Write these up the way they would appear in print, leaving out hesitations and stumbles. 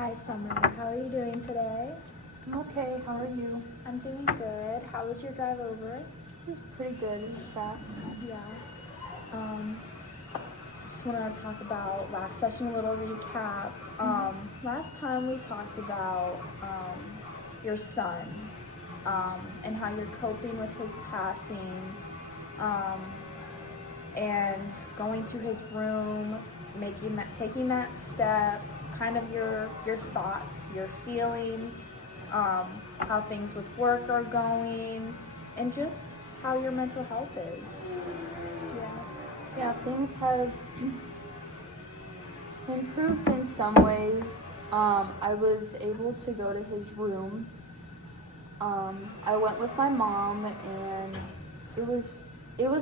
Hi, Summer. How are you doing today? I'm okay. How are you? I'm doing good. How was your drive over? It was pretty good. It was fast. Yeah. Um, just want to talk about last session, a little recap. Last time we talked about your son and how you're coping with his passing um, and going to his room, taking that step, kind of your thoughts, your feelings, how things with work are going, and just how your mental health is. Yeah, things have improved in some ways. I was able to go to his room. I went with my mom, and it was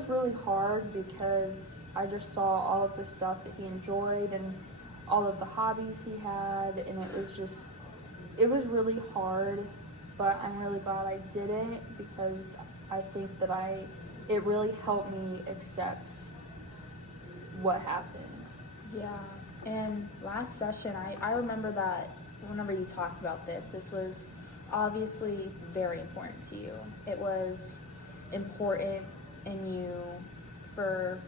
really hard because I just saw all of the stuff that he enjoyed and all of the hobbies he had, and it was really hard, but I'm really glad I did it because I think that it really helped me accept what happened. Yeah, and last session, I remember that whenever you talked about this was obviously very important to you. It was important in you for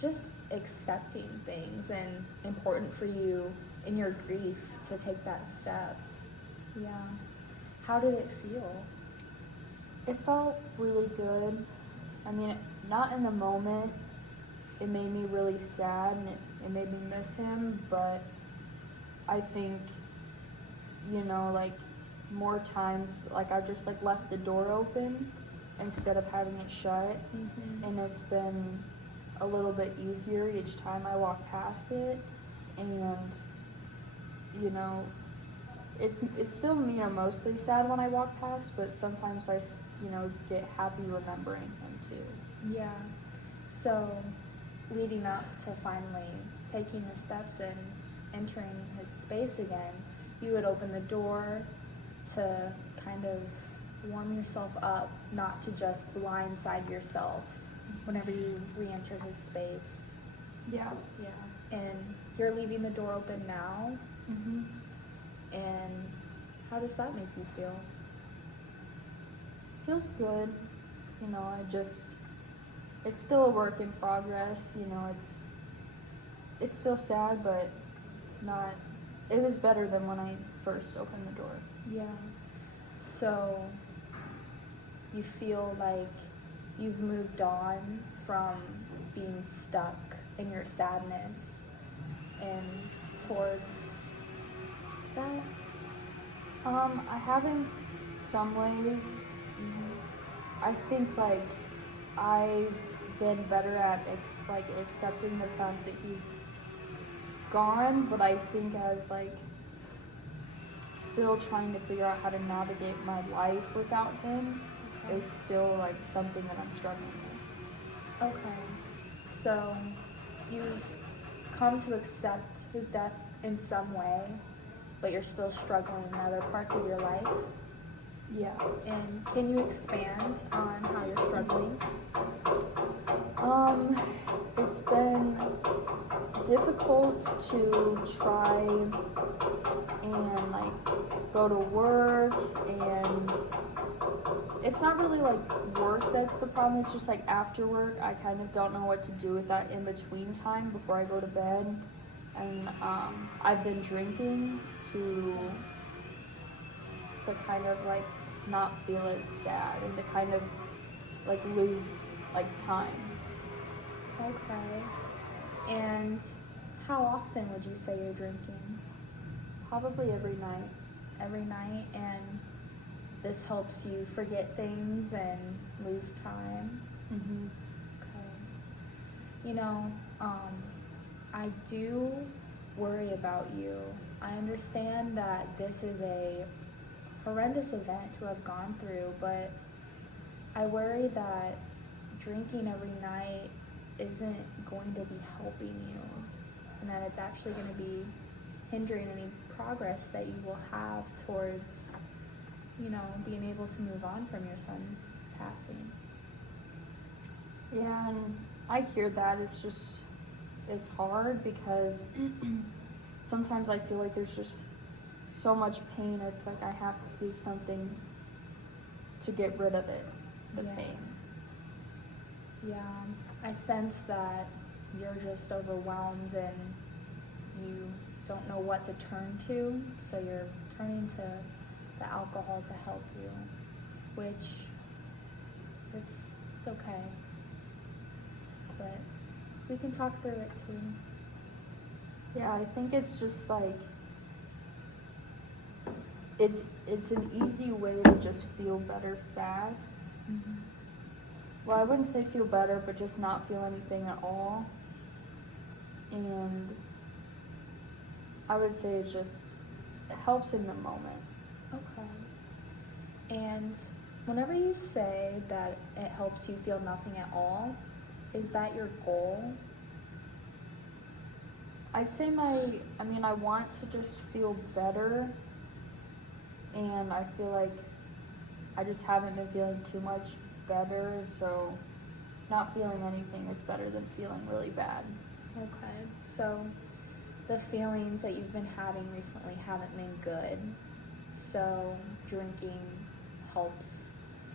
just accepting things and important for you in your grief to take that step. Yeah. How did it feel? It felt really good. I mean, not in the moment. It made me really sad and it made me miss him, but I think, like more times, like I just like left the door open instead of having it shut, and it's been a little bit easier each time I walk past it, and it's still mostly sad when I walk past, but sometimes I get happy remembering him too. Yeah. So, leading up to finally taking the steps and entering his space again, you would open the door to kind of warm yourself up, not to just blindside yourself whenever you re-enter his space. Yeah. Yeah. And you're leaving the door open now. And how does that make you feel? Feels good. It's still a work in progress. It's still sad, but not. It was better than when I first opened the door. Yeah. So you feel like you've moved on from being stuck in your sadness and towards that? I have in some ways. I think like I've been better at accepting the fact that he's gone, but I think as like still trying to figure out how to navigate my life without him is still like something that I'm struggling with. Okay. So you've come to accept his death in some way, but you're still struggling in other parts of your life? Yeah. And can you expand on how you're struggling? It's been difficult to try and like go to work, and it's not really like work that's the problem, it's just like after work I kind of don't know what to do with that in between time before I go to bed, and I've been drinking to kind of like not feel as sad and to kind of like lose like time. Okay. And how often would you say you're drinking? Probably every night. Every night, and this helps you forget things and lose time? Okay. I do worry about you. I understand that this is a horrendous event to have gone through, but I worry that drinking every night isn't going to be helping you, and that it's actually going to be hindering any progress that you will have towards, being able to move on from your son's passing. Yeah, and I hear that. It's hard because sometimes I feel like there's just so much pain, it's like I have to do something to get rid of it, the Yeah. pain. Yeah, I sense that you're just overwhelmed and you don't know what to turn to, so you're turning to the alcohol to help you, which it's okay. But we can talk through it too. Yeah, I think it's just like it's an easy way to just feel better fast. Mm-hmm. Well, I wouldn't say feel better, but just not feel anything at all. And I would say it helps in the moment. Okay. And whenever you say that it helps you feel nothing at all, is that your goal? I'd say I want to just feel better, and I feel like I just haven't been feeling too much better, so not feeling anything is better than feeling really bad. Okay. So the feelings that you've been having recently haven't been good. So drinking helps.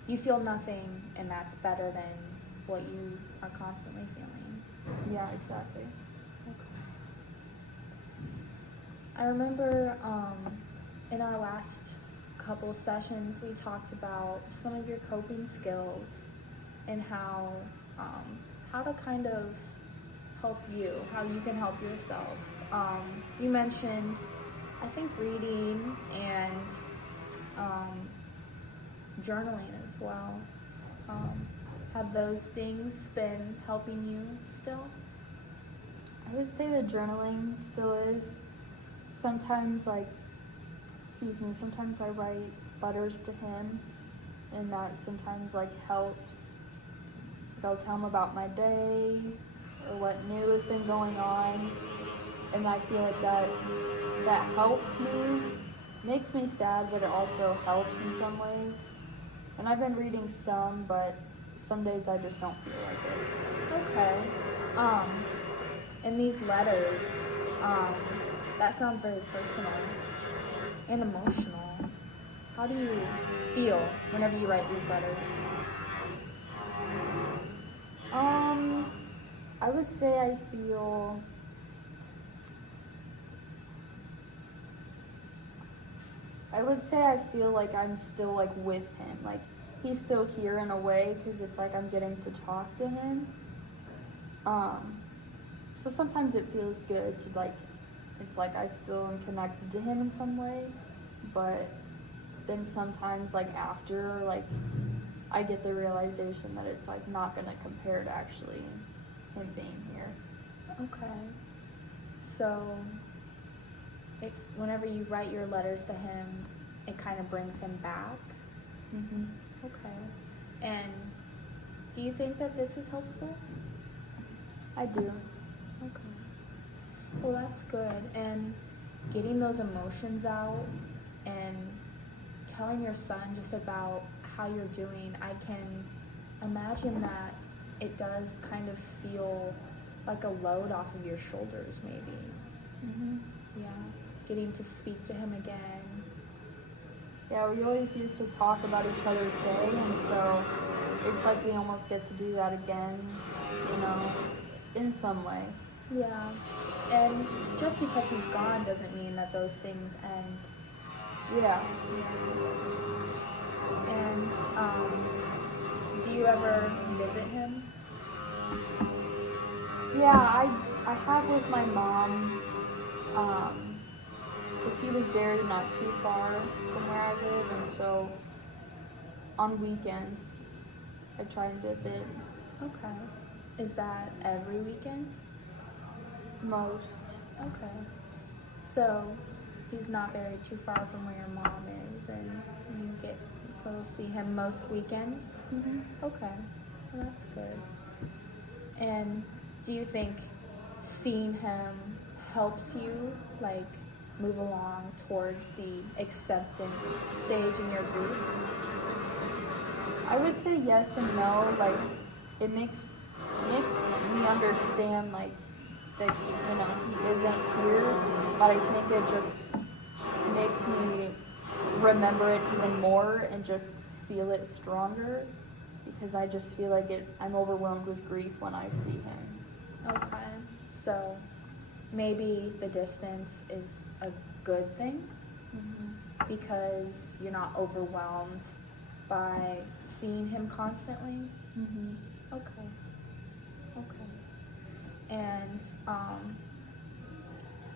You feel nothing, and that's better than what you are constantly feeling. Yeah, exactly. Okay. I remember in our last couple sessions we talked about some of your coping skills and how to kind of help you, how you can help yourself. You mentioned, I think, reading and journaling as well. Have those things been helping you still? I would say the journaling still is. Sometimes sometimes I write letters to him, and that sometimes helps. I'll tell him about my day or what new has been going on, and I feel like that helps me. Makes me sad, but it also helps in some ways. And I've been reading some, but some days I just don't feel like it. Okay. And these letters, that sounds very personal and emotional. How do you feel whenever you write these letters? I would say I feel like I'm still with him. Like he's still here in a way, because it's like I'm getting to talk to him. So sometimes it feels good to it's like I still am connected to him in some way, but then sometimes after I get the realization that it's not gonna compare to actually him being here. Okay. So, if whenever you write your letters to him, it kind of brings him back? Mm-hmm. Okay. And do you think that this is helpful? I do. Okay. Well, that's good. And getting those emotions out and telling your son just about how you're doing, I can imagine that it does kind of feel like a load off of your shoulders, maybe. Mm-hmm. Yeah. Getting to speak to him again. Yeah, we always used to talk about each other's day, and so it's like we almost get to do that again, in some way. Yeah. And just because he's gone doesn't mean that those things end. Yeah. And do you ever visit him? Yeah, I have with my mom, because he was buried not too far from where I live, and so on weekends I try and visit. Okay. Is that every weekend? Most. Okay. So he's not very too far from where your mom is, and you get to go see him most weekends? Mm-hmm. Okay. Well, that's good. And do you think seeing him helps you, move along towards the acceptance stage in your grief? I would say yes and no. It makes me understand that he isn't here, but I think it just makes me remember it even more and just feel it stronger because I just feel like I'm overwhelmed with grief when I see him. Okay. So maybe the distance is a good thing because you're not overwhelmed by seeing him constantly. Okay. And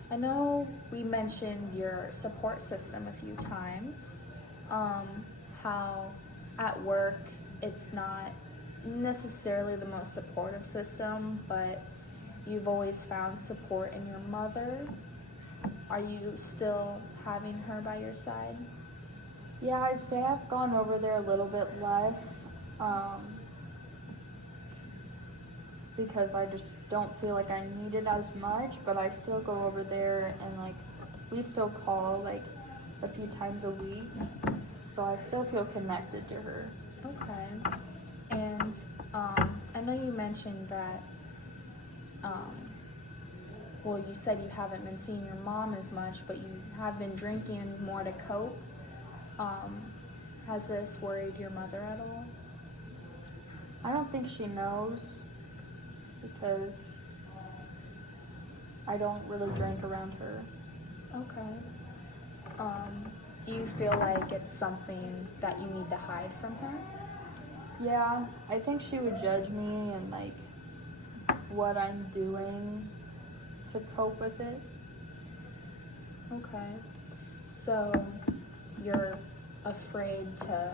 I know we mentioned your support system a few times, how at work it's not necessarily the most supportive system, but you've always found support in your mother. Are you still having her by your side? Yeah, I'd say I've gone over there a little bit less because I just don't feel like I need it as much, but I still go over there and like we still call like a few times a week, so I still feel connected to her. Okay. And I know you mentioned that, well, you said you haven't been seeing your mom as much, but you have been drinking more to cope. Has this worried your mother at all? I don't think she knows because I don't really drink around her. Okay. Do you feel like it's something that you need to hide from her? Yeah, I think she would judge me and like what I'm doing to cope with it. Okay. So you're afraid to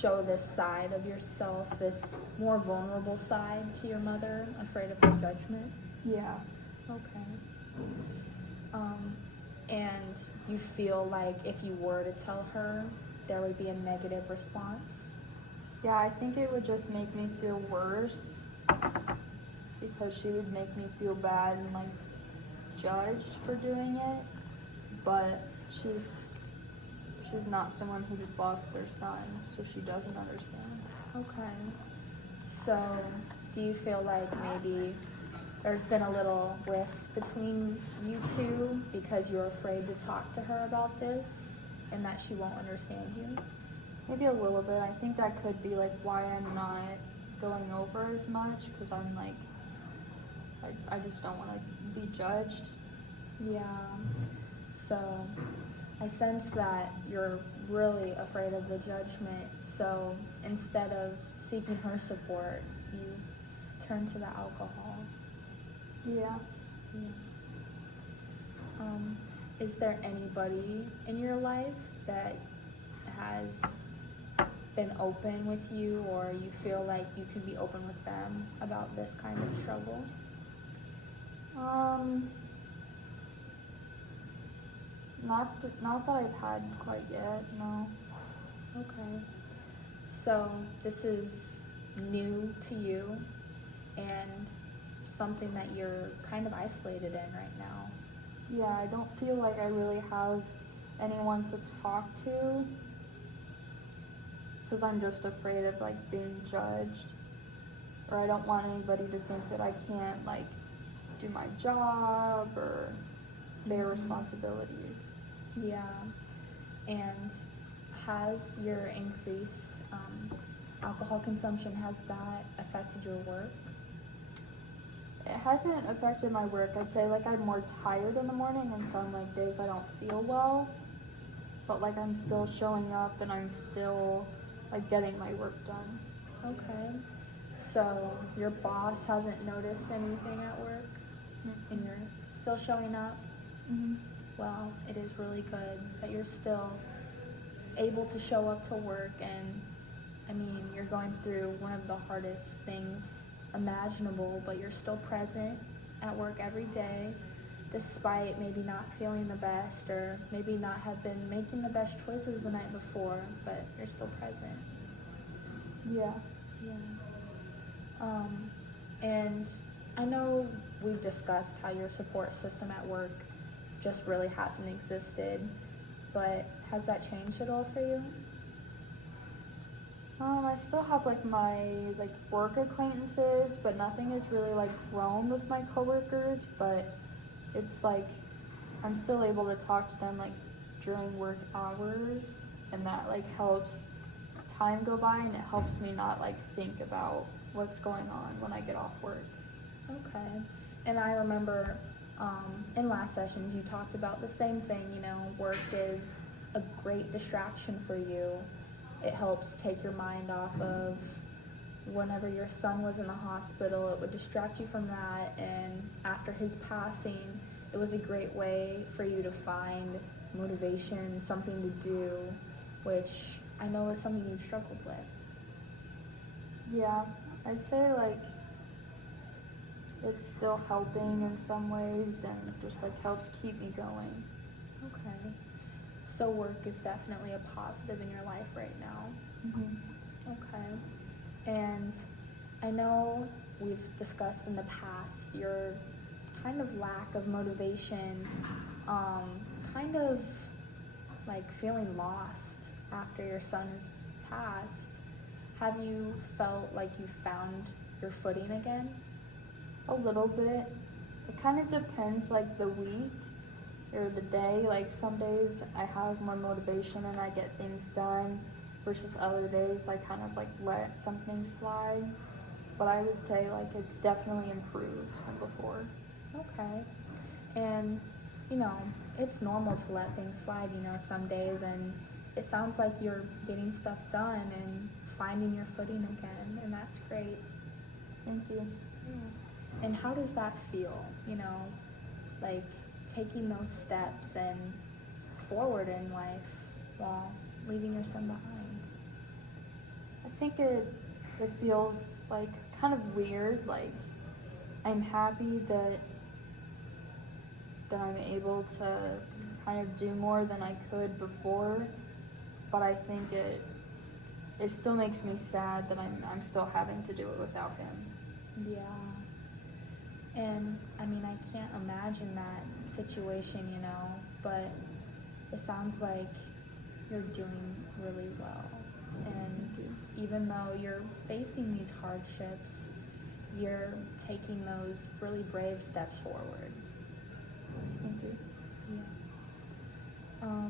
show this side of yourself, this more vulnerable side to your mother, afraid of her judgment? Yeah. Okay. And you feel like if you were to tell her, there would be a negative response? Yeah, I think it would just make me feel worse because she would make me feel bad and like judged for doing it, but she's not someone who just lost their son, so she doesn't understand. Okay. So, do you feel like maybe there's been a little rift between you two because you're afraid to talk to her about this and that she won't understand you? Maybe a little bit. I think that could be like why I'm not going over as much because I'm like, I just don't want to be judged. Yeah. So, I sense that you're really afraid of the judgment, so instead of seeking her support, you turn to the alcohol. Yeah. Is there anybody in your life that has been open with you, or you feel like you can be open with them about this kind of struggle? Not that I've had quite yet, no. Okay. So this is new to you and something that you're kind of isolated in right now. Yeah, I don't feel like I really have anyone to talk to because I'm just afraid of like being judged, or I don't want anybody to think that I can't like do my job or bear responsibilities. Yeah. And has your increased alcohol consumption, has that affected your work? It hasn't affected my work. I'd say like I'm more tired in the morning and some like days I don't feel well, but like I'm still showing up and I'm still like getting my work done. Okay. So your boss hasn't noticed anything at work and you're still showing up? Well, it is really good that you're still able to show up to work, and I mean, you're going through one of the hardest things imaginable, but you're still present at work every day, despite maybe not feeling the best or maybe not have been making the best choices the night before, but you're still present. Yeah. And I know we've discussed how your support system at work just really hasn't existed, but has that changed at all for you? I still have like my like work acquaintances, but nothing has really like grown with my coworkers, but it's like I'm still able to talk to them like during work hours, and that like helps time go by, and it helps me not like think about what's going on when I get off work. Okay. And I remember in last sessions you talked about the same thing, you know, work is a great distraction for you. It helps take your mind off of whenever your son was in the hospital, it would distract you from that, and after his passing, it was a great way for you to find motivation, something to do, which I know is something you've struggled with. Yeah, I'd say like it's still helping in some ways and just like helps keep me going. Okay. So work is definitely a positive in your life right now. Mm-hmm. Okay. And I know we've discussed in the past your kind of lack of motivation, kind of like feeling lost after your son has passed. Have you felt like you found your footing again? A little bit. It kind of depends like the week or the day. Like some days I have more motivation and I get things done versus other days I kind of like let something slide. But I would say like it's definitely improved from before. Okay. And, you know, it's normal to let things slide, you know, some days, and it sounds like you're getting stuff done and finding your footing again, and that's great. Thank you. Yeah. And how does that feel, you know, like taking those steps and forward in life while leaving your son behind? I think it feels like kind of weird. Like I'm happy that I'm able to kind of do more than I could before, but I think it still makes me sad that I'm still having to do it without him. Yeah. And I mean, I can't imagine that situation, you know, but it sounds like you're doing really well. And even though you're facing these hardships, you're taking those really brave steps forward. Thank you. Yeah.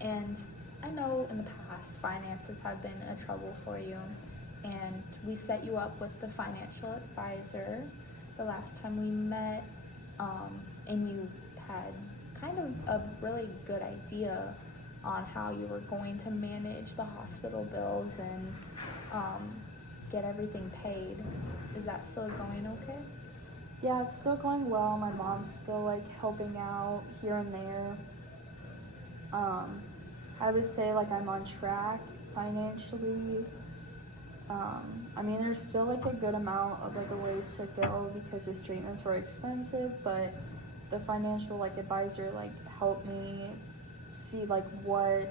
And I know in the past finances have been a trouble for you, and we set you up with the financial advisor the last time we met, and you had kind of a really good idea on how you were going to manage the hospital bills and get everything paid. Is that still going okay? Yeah, it's still going well. My mom's still like helping out here and there. I would say like I'm on track financially. I mean, there's still like a good amount of like a ways to go because his treatments were expensive, but the financial like advisor like helped me see like what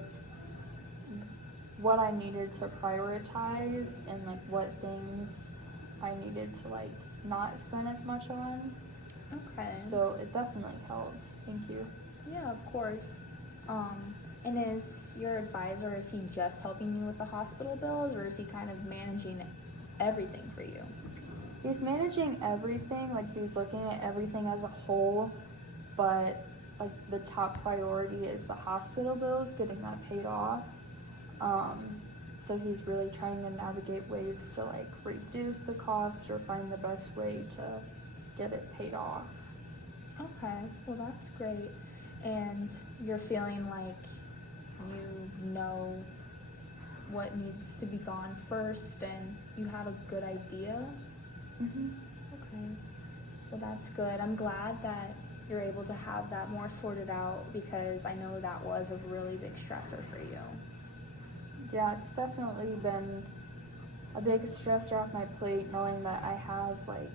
I needed to prioritize and like what things I needed to like not spend as much on. Okay. So it definitely helps. Thank you. Yeah, of course. And is your advisor, is he just helping you with the hospital bills, or is he kind of managing everything for you? He's managing everything, like he's looking at everything as a whole, but like the top priority is the hospital bills, getting that paid off. So he's really trying to navigate ways to like reduce the cost or find the best way to get it paid off. Okay, well that's great. And you're feeling like you know what needs to be gone first and you have a good idea? Mm-hmm. Okay, well that's good. I'm glad that you're able to have that more sorted out because I know that was a really big stressor for you. Yeah, it's definitely been a big stressor off my plate knowing that I have like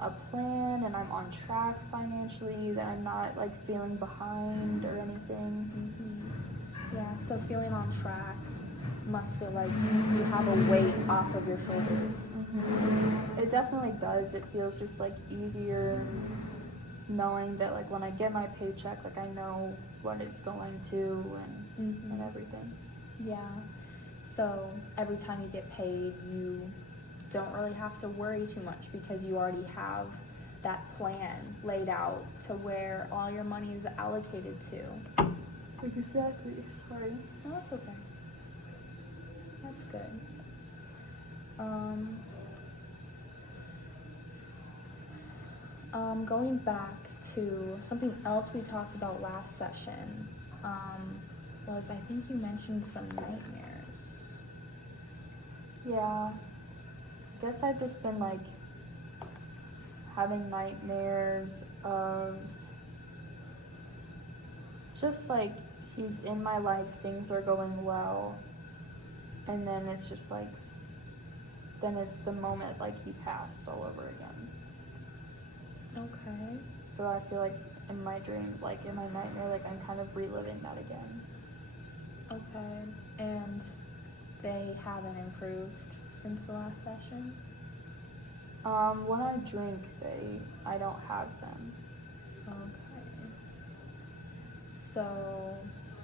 a plan and I'm on track financially, that I'm not like feeling behind or anything. Mm-hmm. Yeah, so feeling on track must feel like you have a weight off of your shoulders. Mm-hmm. It definitely does. It feels just like easier knowing that like when I get my paycheck, like I know what it's going to and everything. Yeah. So every time you get paid, you don't really have to worry too much because you already have that plan laid out to where all your money is allocated to. Exactly. Sorry. No, that's okay. That's good. Going back to something else we talked about last session, was I think you mentioned some nightmares. Yeah. Guess I've just been like having nightmares of just like he's in my life, things are going well, and then it's just like then it's the moment like he passed all over again. Okay. So I feel like in my dream, like in my nightmare, like I'm kind of reliving that again. Okay. And they haven't improved since the last session? When I drink, I don't have them. Okay. So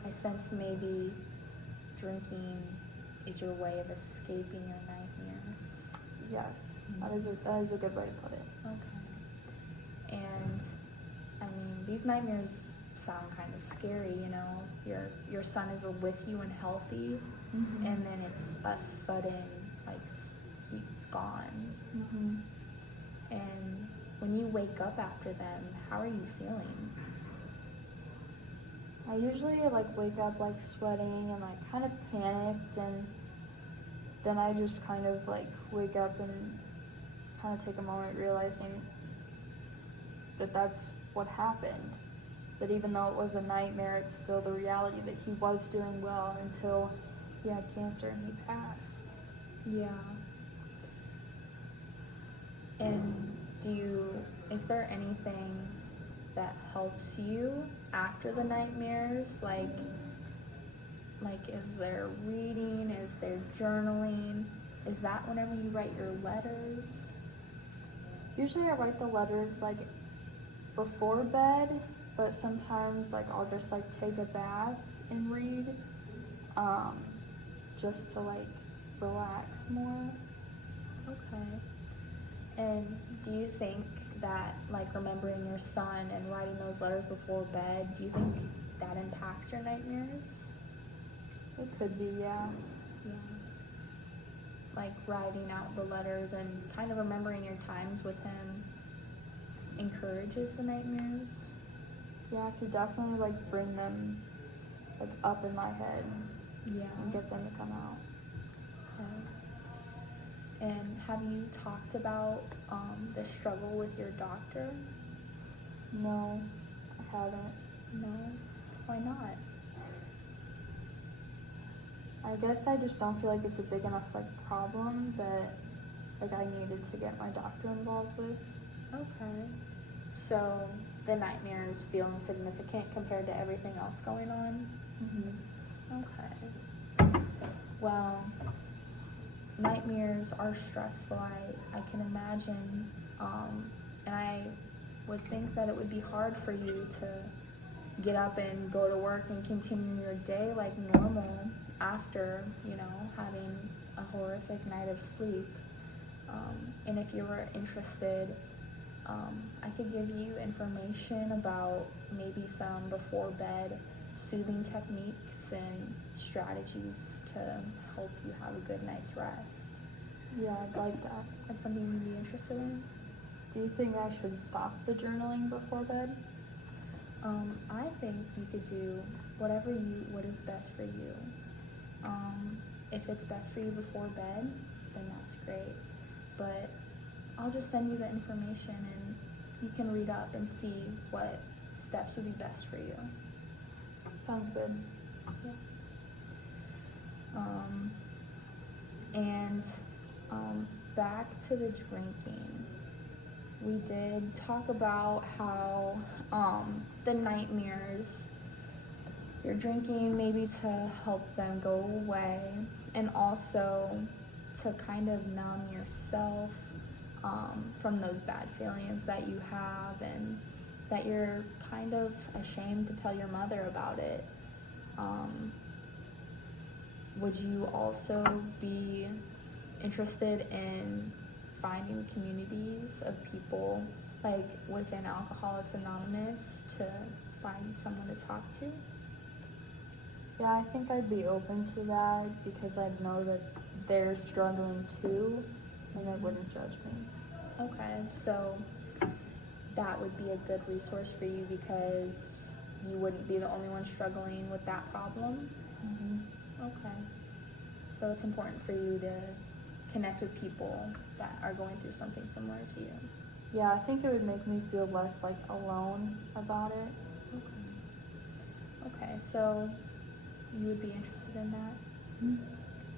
I sense maybe drinking is your way of escaping your nightmares. Yes, that is a good way to put it. Okay. And I mean, these nightmares sound kind of scary, you know. Your son is with you and healthy, Mm-hmm. and then it's a sudden, like, he's gone. Mm-hmm. And when you wake up after them, how are you feeling? I usually like wake up like sweating and like kind of panicked, and then I just kind of like wake up and kind of take a moment realizing that that's what happened. That even though it was a nightmare, it's still the reality that he was doing well until he had cancer and he passed. Yeah. And is there anything that helps you after the nightmares? Like is there reading? Is there journaling? Is that whenever you write your letters? Usually I write the letters like before bed, but sometimes like I'll just like take a bath and read, just to like relax more. Okay. And do you think that, like, remembering your son and writing those letters before bed, do you think that impacts your nightmares? It could be, yeah. Yeah. Like, writing out the letters and kind of remembering your times with him encourages the nightmares? Yeah, I could definitely like bring them like up in my head Yeah. and get them to come out. Okay. And have you talked about the struggle with your doctor? No, I haven't. No? Why not? I guess I just don't feel like it's a big enough like problem that like I needed to get my doctor involved with. Okay. So the nightmares feel insignificant compared to everything else going on? Mm-hmm. Okay. Well, nightmares are stressful, I can imagine. And I would think that it would be hard for you to get up and go to work and continue your day like normal after, having a horrific night of sleep. And if you were interested, I could give you information about maybe some before bed soothing techniques and strategies to help you have a good night's rest. Yeah, I'd like that. That's something you'd be interested in? Do you think I should stop the journaling before bed? I think you could do what is best for you. If it's best for you before bed, then that's great. But I'll just send you the information and you can read up and see what steps would be best for you. Sounds good. Yeah. And back to the drinking. We did talk about how the nightmares, you're drinking maybe to help them go away, and also to kind of numb yourself from those bad feelings that you have, and that you're kind of ashamed to tell your mother about it. Would you also be interested in finding communities of people like within Alcoholics Anonymous to find someone to talk to? Yeah, I think I'd be open to that because I'd know that they're struggling too, and they wouldn't judge me. Okay, so that would be a good resource for you because you wouldn't be the only one struggling with that problem. Okay, so it's important for you to connect with people that are going through something similar to you. Yeah, I think it would make me feel less like alone about it. Okay, so you would be interested in that?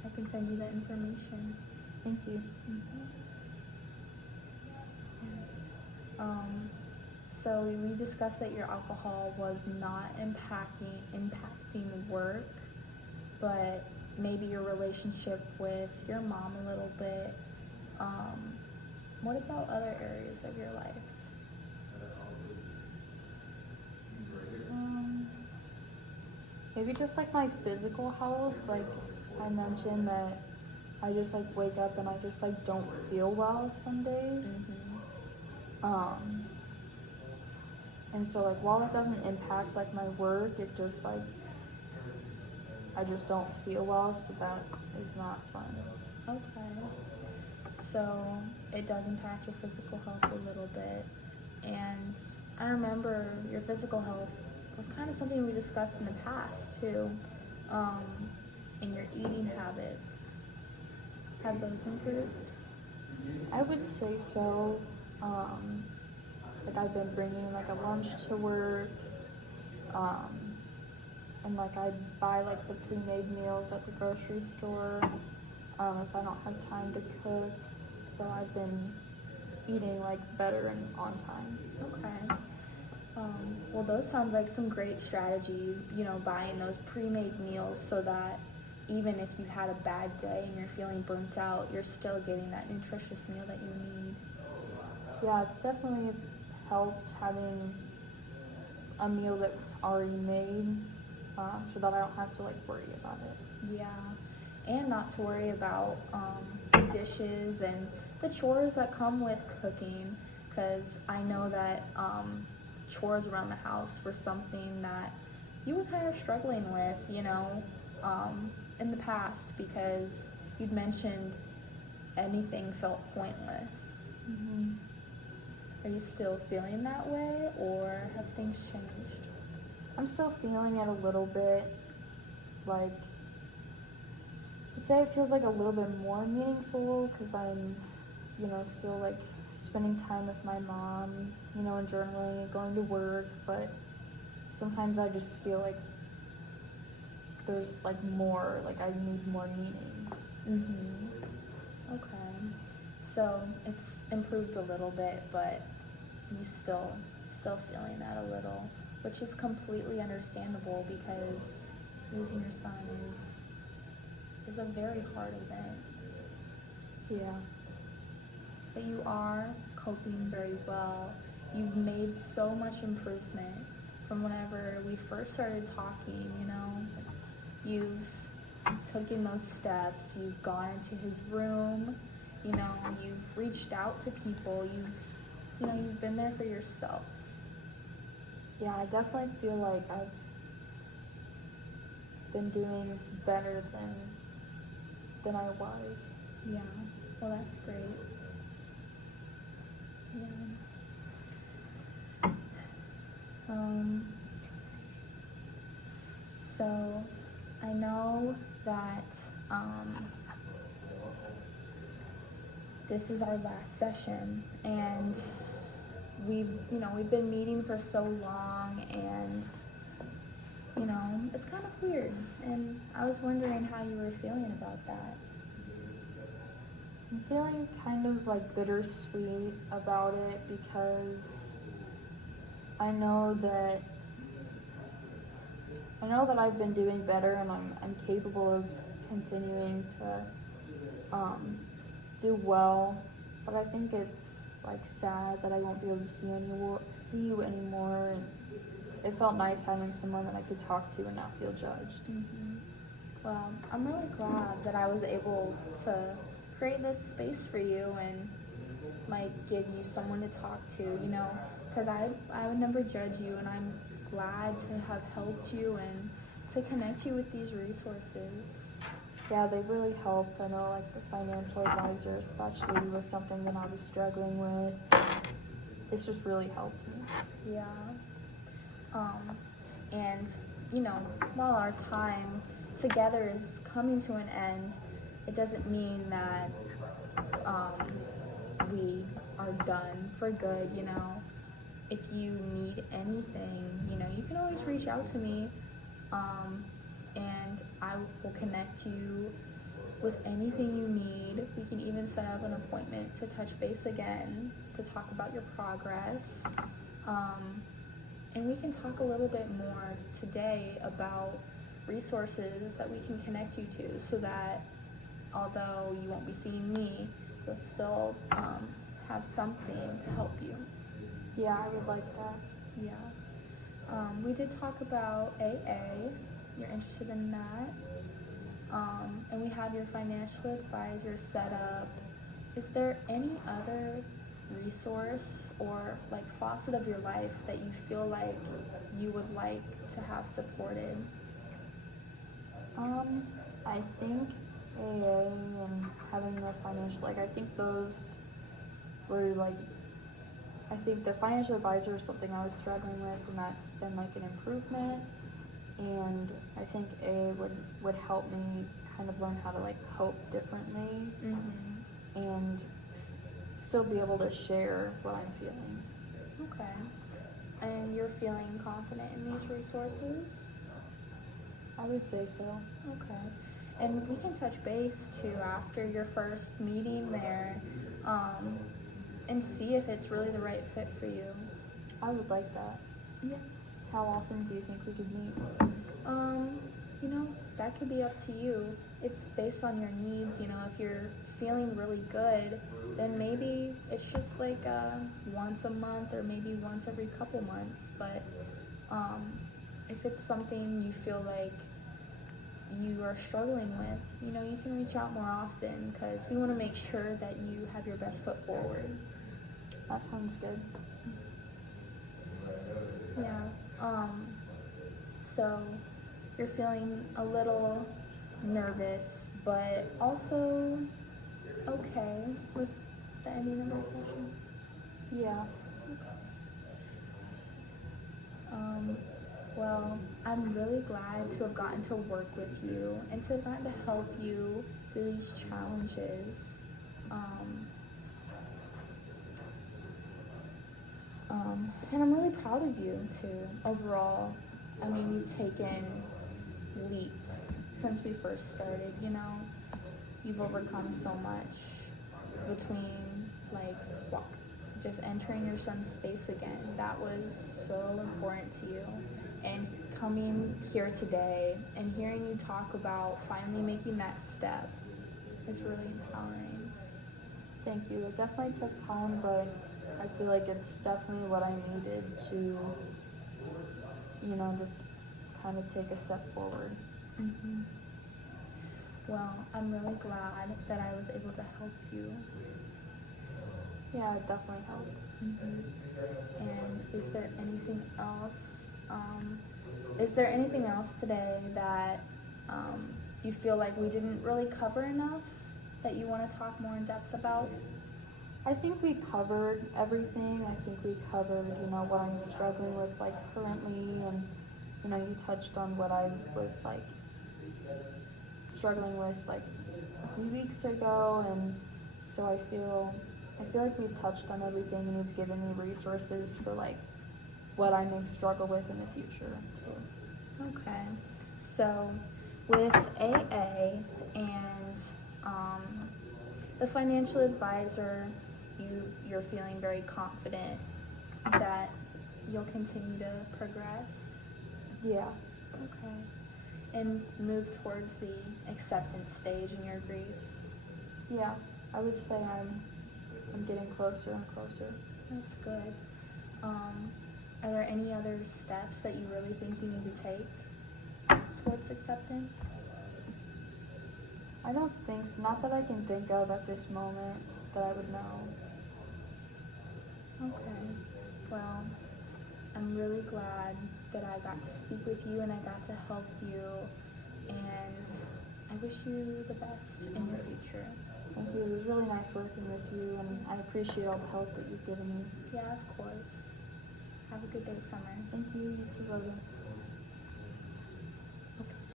I can send you the information. Thank you. So we discussed that your alcohol was not impacting work, but maybe your relationship with your mom a little bit. What about other areas of your life? Maybe just like my physical health. Like I mentioned that I just like wake up and I just like don't feel well some days. And so like while it doesn't impact like my work, it just like I just don't feel well, so that is not fun. Okay. So it does impact your physical health a little bit. And I remember your physical health was kind of something we discussed in the past too. And your eating habits. Have those improved? I would say so. Like I've been bringing like a lunch to work, and like I buy like the pre-made meals at the grocery store if I don't have time to cook. So I've been eating like better and on time. Okay. Well, those sound like some great strategies, buying those pre-made meals so that even if you had a bad day and you're feeling burnt out, you're still getting that nutritious meal that you need. Yeah, it's definitely helped having a meal that was already made so that I don't have to like worry about it. Yeah, and not to worry about the dishes and the chores that come with cooking, because I know that chores around the house were something that you were kind of struggling with, in the past, because you'd mentioned anything felt pointless. Are you still feeling that way, or have things changed? I'm still feeling it a little bit. Like, I'd say it feels like a little bit more meaningful because I'm, still like spending time with my mom, and journaling and going to work, but sometimes I just feel like there's like more, like I need more meaning. Okay. So it's improved a little bit, but you still feeling that a little, which is completely understandable because losing your son is a very hard event. Yeah. But you are coping very well. You've made so much improvement from whenever we first started talking, You've taken those steps, you've gone into his room, you've reached out to people, you've been there for yourself. Yeah, I definitely feel like I've been doing better than I was. Yeah, well, that's great. Yeah. So I know that this is our last session, and we've been meeting for so long, and it's kind of weird, and I was wondering how you were feeling about that. I'm feeling kind of like bittersweet about it because I know that I've been doing better and I'm capable of continuing to do well, but I think it's like sad that I won't be able to see you anymore, and it felt nice having someone that I could talk to and not feel judged. Well, I'm really glad that I was able to create this space for you and like give you someone to talk to, you know, because I would never judge you, and I'm glad to have helped you and to connect you with these resources. Yeah, they really helped. I know like the financial advisor especially was something that I was struggling with. It's just really helped me. Yeah. And, you know, while our time together is coming to an end, it doesn't mean that we are done for good, you know. If you need anything, you know, you can always reach out to me, and I will connect you with anything you need. We can even set up an appointment to touch base again, to talk about your progress. And we can talk a little bit more today about resources that we can connect you to, so that although you won't be seeing me, you'll still have something to help you. Yeah, I would like that. Yeah. We did talk about AA. You're interested in that. And we have your financial advisor set up. Is there any other resource or like facet of your life that you feel like you would like to have supported? I think AA and having the financial, like I think those were like, I think the financial advisor is something I was struggling with, and that's been like an improvement. And I think AA would help me kind of learn how to like cope differently, and still be able to share what I'm feeling. Okay. And you're feeling confident in these resources? I would say so. Okay. And we can touch base too after your first meeting there, and see if it's really the right fit for you. I would like that. Yeah. How often do you think we could meet? You know, that could be up to you. It's based on your needs. You know, if you're feeling really good, then maybe it's just like once a month, or maybe once every couple months. But if it's something you feel like you are struggling with, you know, you can reach out more often, because we want to make sure that you have your best foot forward. That sounds good. Yeah. So you're feeling a little nervous, but also okay with the ending of our session? Yeah. Well, I'm really glad to have gotten to work with you and to have gotten to help you through these challenges. And I'm really proud of you too, overall. I mean, you've taken leaps since we first started, you know? You've overcome so much between, like, just entering your son's space again. That was so important to you. And coming here today and hearing you talk about finally making that step is really empowering. Thank you. It definitely took time, but I feel like it's definitely what I needed to, you know, just kind of take a step forward. Well, I'm really glad that I was able to help you. Yeah, it definitely helped. And is there anything else? Is there anything else today that you feel like we didn't really cover enough that you want to talk more in depth about? I think we covered everything. I think we covered, you know, what I'm struggling with, like, currently, and, you know, you touched on what I was, like, struggling with, like, a few weeks ago, and so I feel like we've touched on everything, and you've given me resources for, like, what I may struggle with in the future, too. Okay. So, with AA and the financial advisor, you're feeling very confident that you'll continue to progress? Yeah. Okay. And move towards the acceptance stage in your grief? Yeah, I would say I'm getting closer and closer. That's good. Are there any other steps that you really think you need to take towards acceptance? I don't think so. Not that I can think of at this moment that I would know. Okay. Well, I'm really glad that I got to speak with you and I got to help you. And I wish you the best in your future. Thank you. It was really nice working with you, and I appreciate all the help that you've given me. Yeah, of course. Have a good day, Summer. Thank you. You too, Logan.